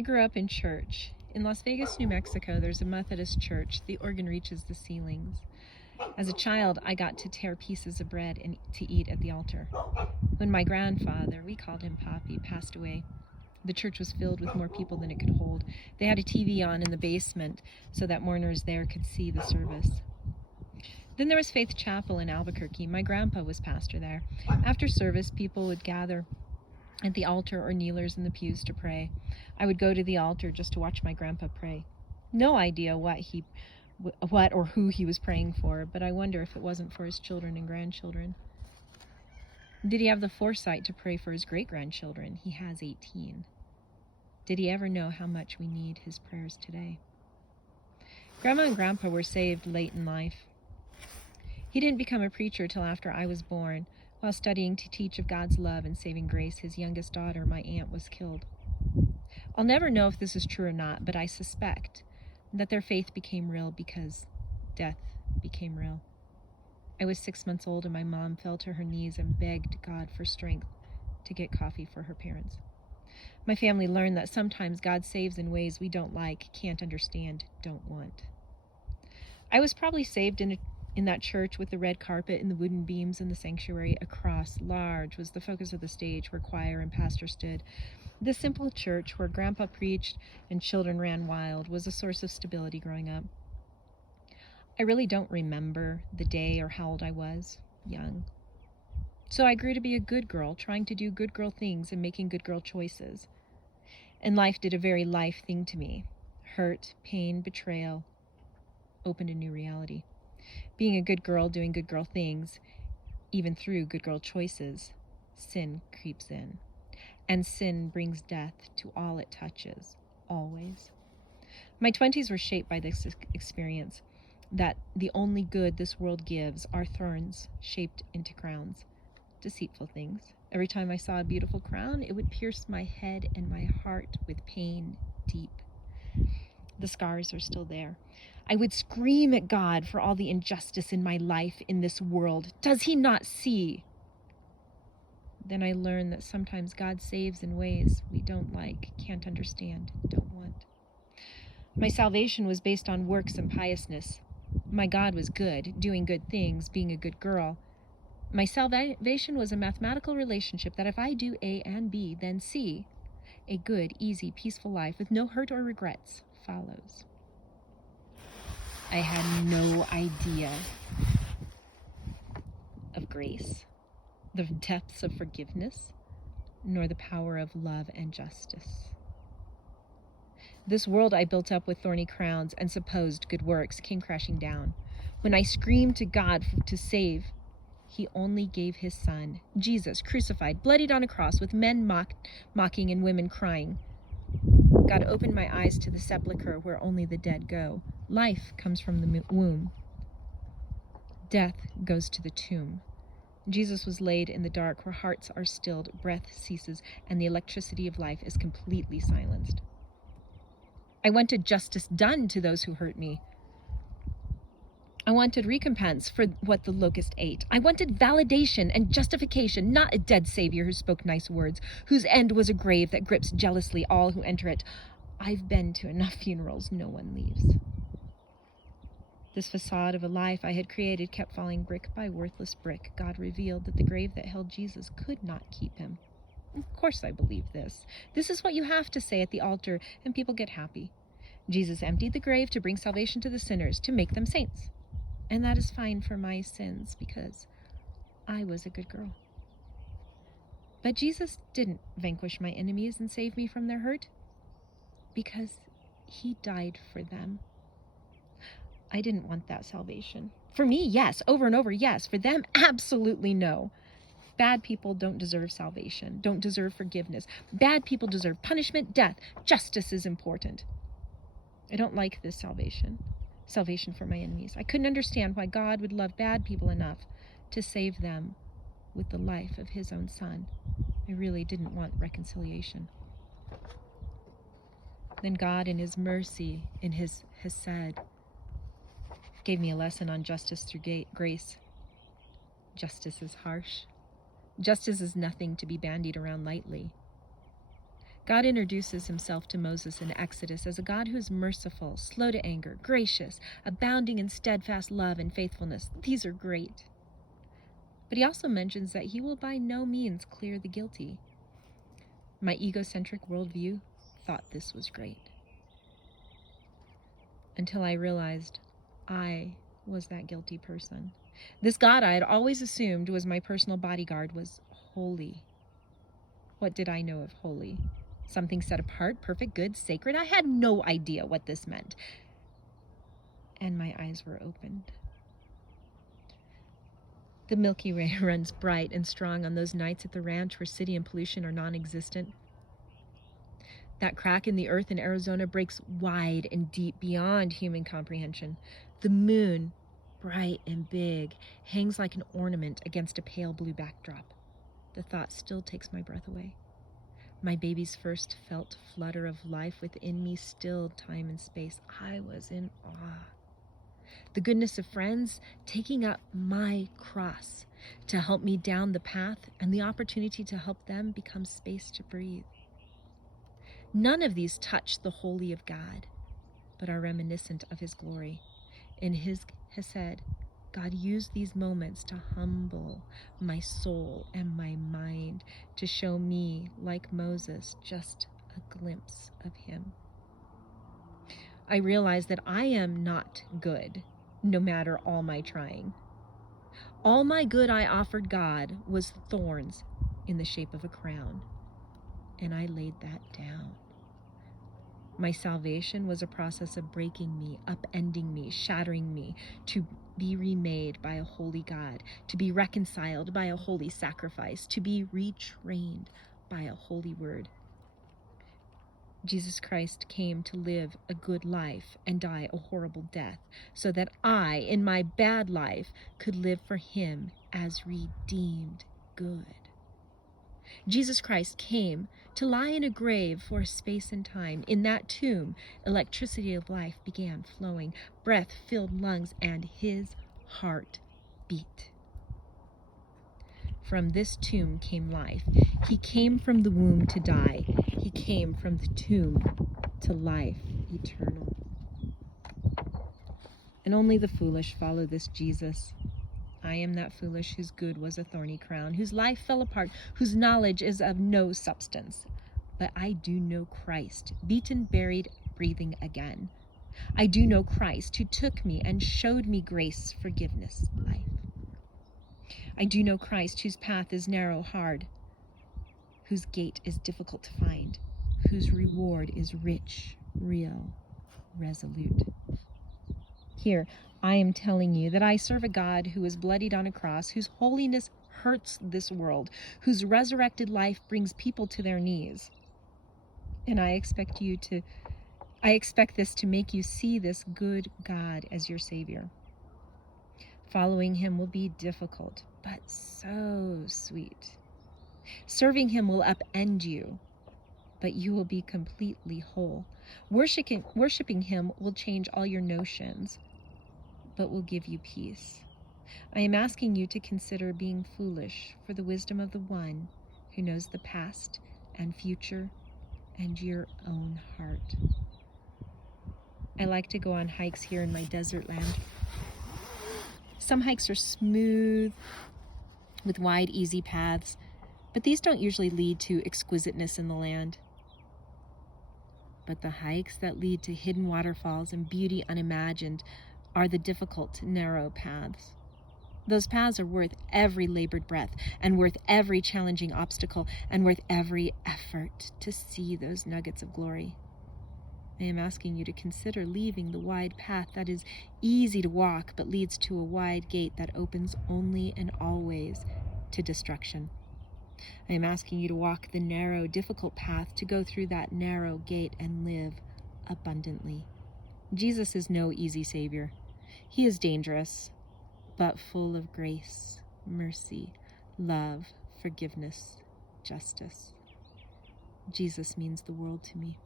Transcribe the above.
I grew up in church. In Las Vegas, New Mexico, there's a Methodist church. The organ reaches the ceilings. As a child, I got to tear pieces of bread and to eat at the altar. When my grandfather, we called him Poppy, passed away, the church was filled with more people than it could hold. They had a TV on in the basement so that mourners there could see the service. Then there was Faith Chapel in Albuquerque. My grandpa was pastor there. After service, people would gather at the altar or kneelers in the pews to pray. I would go to the altar just to watch my grandpa pray. No idea what or who he was praying for, but I wonder if it wasn't for his children and grandchildren. Did he have the foresight to pray for his great-grandchildren? He has 18. Did he ever know how much we need his prayers today? Grandma and Grandpa were saved late in life. He didn't become a preacher till after I was born. While studying to teach of God's love and saving grace, his youngest daughter, my aunt, was killed. I'll never know if this is true or not, but I suspect that their faith became real because death became real. I was 6 months old and my mom fell to her knees and begged God for strength to get coffee for her parents. My family learned that sometimes God saves in ways we don't like, can't understand, don't want. I was probably saved in that church with the red carpet and the wooden beams in the sanctuary. A cross, large, was the focus of the stage where choir and pastor stood. This simple church where Grandpa preached and children ran wild was a source of stability growing up. I really don't remember the day or how old I was, young. So I grew to be a good girl, trying to do good girl things and making good girl choices. And life did a very life thing to me. Hurt, pain, betrayal opened a new reality. Being a good girl, doing good girl things, even through good girl choices, sin creeps in. And sin brings death to all it touches, always. My 20s were shaped by this experience, that the only good this world gives are thorns shaped into crowns, deceitful things. Every time I saw a beautiful crown, it would pierce my head and my heart with pain deep. The scars are still there. I would scream at God for all the injustice in my life, in this world. Does he not see? Then I learned that sometimes God saves in ways we don't like, can't understand, don't want. My salvation was based on works and piousness. My God was good, doing good things, being a good girl. My salvation was a mathematical relationship that if I do A and B, then C, a good, easy, peaceful life with no hurt or regrets follows. I had no idea of grace, the depths of forgiveness, nor the power of love and justice. This world I built up with thorny crowns and supposed good works came crashing down. When I screamed to God to save, he only gave his son, Jesus, crucified, bloodied on a cross, with men mocking and women crying. God opened my eyes to the sepulchre where only the dead go. Life comes from the womb. Death goes to the tomb. Jesus was laid in the dark where hearts are stilled, breath ceases, and the electricity of life is completely silenced. I wanted justice done to those who hurt me. I wanted recompense for what the locust ate. I wanted validation and justification, not a dead savior who spoke nice words, whose end was a grave that grips jealously all who enter it. I've been to enough funerals, no one leaves. This facade of a life I had created kept falling brick by worthless brick. God revealed that the grave that held Jesus could not keep him. Of course I believe this. This is what you have to say at the altar, and people get happy. Jesus emptied the grave to bring salvation to the sinners, to make them saints. And that is fine for my sins, because I was a good girl. But Jesus didn't vanquish my enemies and save me from their hurt, because he died for them. I didn't want that salvation. For me, yes. Over and over, yes. For them, absolutely no. Bad people don't deserve salvation, don't deserve forgiveness. Bad people deserve punishment, death. Justice is important. I don't like this salvation for my enemies. I couldn't understand why God would love bad people enough to save them with the life of his own son. I really didn't want reconciliation. Then God, in his mercy, in his hesed, gave me a lesson on justice through grace. Justice is harsh. Justice is nothing to be bandied around lightly. God introduces himself to Moses in Exodus as a God who is merciful, slow to anger, gracious, abounding in steadfast love and faithfulness. These are great. But he also mentions that he will by no means clear the guilty. My egocentric worldview thought this was great, until I realized I was that guilty person. This God I had always assumed was my personal bodyguard was holy. What did I know of holy? Something set apart, perfect, good, sacred? I had no idea what this meant. And my eyes were opened. The Milky Way runs bright and strong on those nights at the ranch where city and pollution are non-existent. That crack in the earth in Arizona breaks wide and deep beyond human comprehension. The moon, bright and big, hangs like an ornament against a pale blue backdrop. The thought still takes my breath away. My baby's first felt flutter of life within me stilled time and space. I was in awe. The goodness of friends taking up my cross to help me down the path, and the opportunity to help them become space to breathe. None of these touch the holy of God, but are reminiscent of his glory. In his Hesed, God used these moments to humble my soul and my mind, to show me, like Moses, just a glimpse of him. I realize that I am not good, no matter all my trying. All my good I offered God was thorns in the shape of a crown, and I laid that down. My salvation was a process of breaking me, upending me, shattering me, to be remade by a holy God, to be reconciled by a holy sacrifice, to be retrained by a holy word. Jesus Christ came to live a good life and die a horrible death, so that I, in my bad life, could live for him as redeemed good. Jesus Christ came to lie in a grave for space and time. In that tomb, electricity of life began flowing. Breath filled lungs, and his heart beat. From this tomb came life. He came from the womb to die. He came from the tomb to life eternal. And only the foolish follow this Jesus. I am that foolish whose good was a thorny crown, whose life fell apart, whose knowledge is of no substance. But I do know Christ, beaten, buried, breathing again. I do know Christ, who took me and showed me grace, forgiveness, life. I do know Christ, whose path is narrow, hard, whose gate is difficult to find, whose reward is rich, real, resolute. Here, I am telling you that I serve a God who is bloodied on a cross, whose holiness hurts this world, whose resurrected life brings people to their knees. And I expect this to make you see this good God as your Savior. Following him will be difficult, but so sweet. Serving him will upend you, but you will be completely whole. Worshiping him will change all your notions, but will give you peace. I am asking you to consider being foolish for the wisdom of the one who knows the past and future and your own heart. I like to go on hikes here in my desert land. Some hikes are smooth with wide, easy paths, but these don't usually lead to exquisiteness in the land. But the hikes that lead to hidden waterfalls and beauty unimagined are the difficult, narrow paths. Those paths are worth every labored breath, and worth every challenging obstacle, and worth every effort to see those nuggets of glory. I am asking you to consider leaving the wide path that is easy to walk, but leads to a wide gate that opens only and always to destruction. I am asking you to walk the narrow, difficult path, to go through that narrow gate and live abundantly. Jesus is no easy Savior. He is dangerous, but full of grace, mercy, love, forgiveness, justice. Jesus means the world to me.